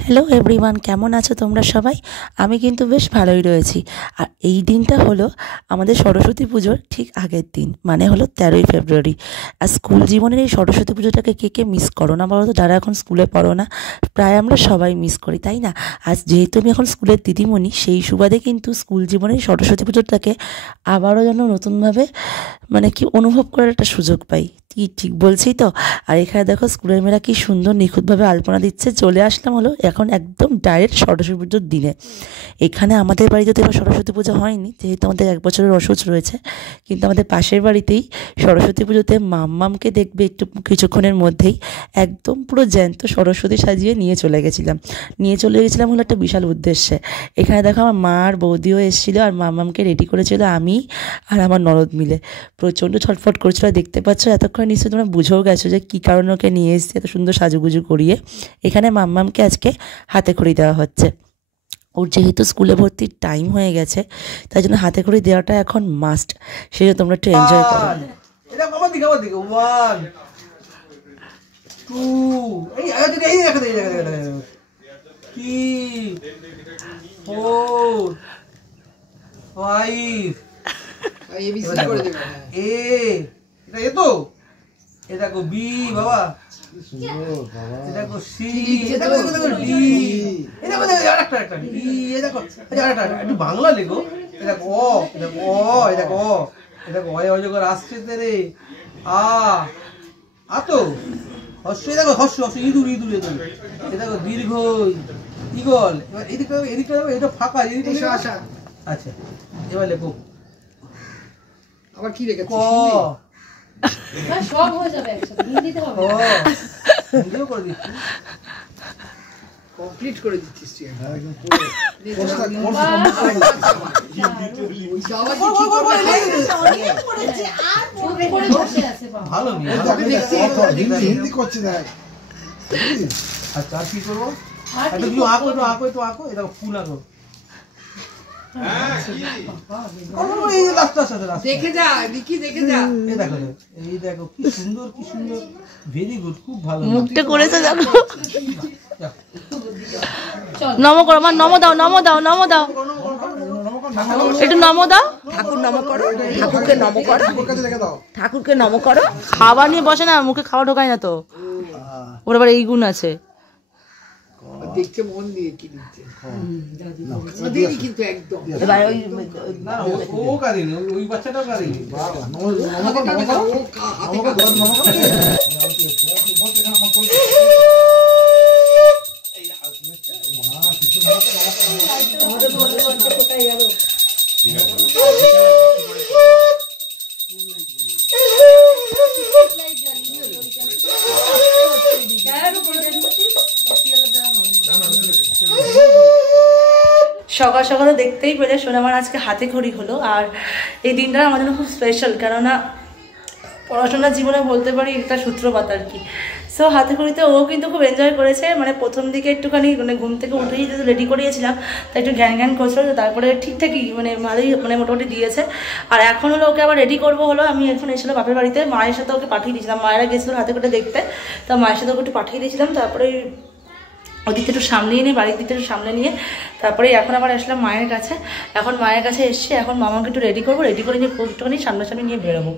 Hello everyone, কেমন আছো তোমরা সবাই? আমি কিন্তু বেশ ভালোই রয়েছি। আর এই দিনটা হলো আমাদের সরস্বতী পুজোর ঠিক আগের দিন, মানে হলো 13ই ফেব্রুয়ারি। আর স্কুল জীবনের এই সরস্বতী পুজোটাকে কে কে মিস করো না বলো তো? যারা এখন স্কুলে পড়ো না, প্রায় আমরা সবাই মিস করি, তাই না? আজ যেহেতু আমি এখন স্কুলের দিদিমণি, সেই সুবাদে কিন্তু স্কুল জীবনের এই সরস্বতী পুজোটাকে আবারও যেন নতুনভাবে মানে কি অনুভব করার একটা সুযোগ পাই। কি ঠিক বলছি তো? আর এখানে দেখো স্কুলের মেয়েরা কি সুন্দর নিখুঁতভাবে আলপনা দিচ্ছে। চলে আসলাম হলো এখন একদম ডাইরেক্ট সরস্বতী পুজোর দিনে। এখানে আমাদের বাড়িতে তো এবার সরস্বতী পুজো হয়নি, যেহেতু আমাদের 1 বছরের অসুচ রয়েছে, কিন্তু আমাদের পাশের বাড়িতেই সরস্বতী পুজোতে মাম্মামকে দেখবে একটু কিছুক্ষণের মধ্যেই একদম পুরো জ্যান্ত সরস্বতী সাজিয়ে নিয়ে চলে গেছিলাম হলো একটা বিশাল উদ্দেশ্যে। এখানে দেখো আমার মা আর বৌদিও এসেছিলো, আর মাম্মামকে রেডি করেছিল আমি আর আমার ননদ মিলে। প্রচণ্ড ছটফট করছিল, দেখতে পাচ্ছ। এতক্ষণ নিশ্চয়ই তোমরা বুঝেও গেছো যে কী কারণে ওকে নিয়ে এসেছি এত সুন্দর সাজুগুজু করিয়ে। এখানে মাম্মামকে আজকে হাতে খড়ি দেওয়া হচ্ছে। ওর যেহেতু স্কুলে ভর্তির টাইম হয়ে গেছে, তাই জন্য হাতে খড়ি দেওয়াটা এখন মাস্ট। সেই জন্য তোমরা একটু এনজয় করো। এটা আমার দিকে 1 2 এই দেখা 3 4 5 ABC করে দেবে। এ এটা এ তো এটা দেখো বি বাবা, এটা দেখো সি, এটা দেখো ডি, এটা দেখো আরেকটা ই, এটা দেখো আরেকটা একটু বাংলা লেখো। এটা দেখো অ, এটা দেখো অ, এটা দেখো অ, এটা দেখো অয় অজগর আসছে রে আ তো হর্ষ, দেখো হর্ষ হর্ষ ইঁদুর ইঁদুর ইঁদুর, এটা দেখো দীর্ঘ ইগল। এবার এদিকে এটা ফাঁকা, এদিকে আচ্ছা এবার লেখো আবার কি রেখেছিস ক সব হয়ে যাবে একসাথে হিন্দিতে হবে। হিন্দিও করে দিচ্ছি, কমপ্লিট করে দিচ্ছিস তুই একদম পুরো কোর্সটা ভালো হিন্দি করছে না। আচ্ছা আর কি করবো? একটু আঁকো এটা ফুল আঁকো। দেখে যা দেখি, দেখে যা, এই দেখো কি সুন্দর কি সুন্দর, ভেরি গুড, খুব ভালো। মুখটা করেছে দেখো। নম করো, আমার নম দাও একটু নম দাও। ঠাকুর নম করো, ঠাকুরকে নম করো। খাবার নিয়ে বসে না, মুখে খাওয়া ঢোকায় না তো, ওর আবার এই গুণ আছে। দেখতে মন দিয়ে কি দিচ্ছে কিন্তু একদম না, ও কারিনি, ওই বাচ্চাটাও কারিনি। সকাল সকালে দেখতেই পেলে সোনামার আজকে হাতে খড়ি হলো। আর এই দিনটা আমাদের খুব স্পেশাল, কেননা পড়াশোনার জীবনে বলতে পারি একটা সূত্রপাত আর কি। সো হাতে খড়িতে ও কিন্তু খুব এনজয় করেছে। মানে প্রথম দিকে একটুখানি মানে ঘুম থেকে উঠেই যেহেতু রেডি করিয়েছিলাম, তাই একটু জ্ঞান করছিল, তারপরে ঠিকঠাকই মানে ভালোই মানে মোটামুটি দিয়েছে। আর এখন হলো ওকে আবার রেডি করবো হলো, আমি এখন এসেছিলাম বাপের বাড়িতে, মায়ের সাথে ওকে পাঠিয়ে দিয়েছিলাম। মায়েরা গেছিলো হাতে খড়ি দেখতে, তা মায়ের সাথে ওকে একটু পাঠিয়ে দিয়েছিলাম। তারপরে ওদিকটা একটু সামনে নিয়ে, বাড়ির দিকটা একটু সামনে নিয়ে তারপরে এখন আবার আসলাম মায়ের কাছে। এখন মায়ের কাছে এসছি, এখন মামাকে একটু রেডি করবো, রেডি করে নিয়ে একটুখানি সামনাসামনি নিয়ে বেরোবো।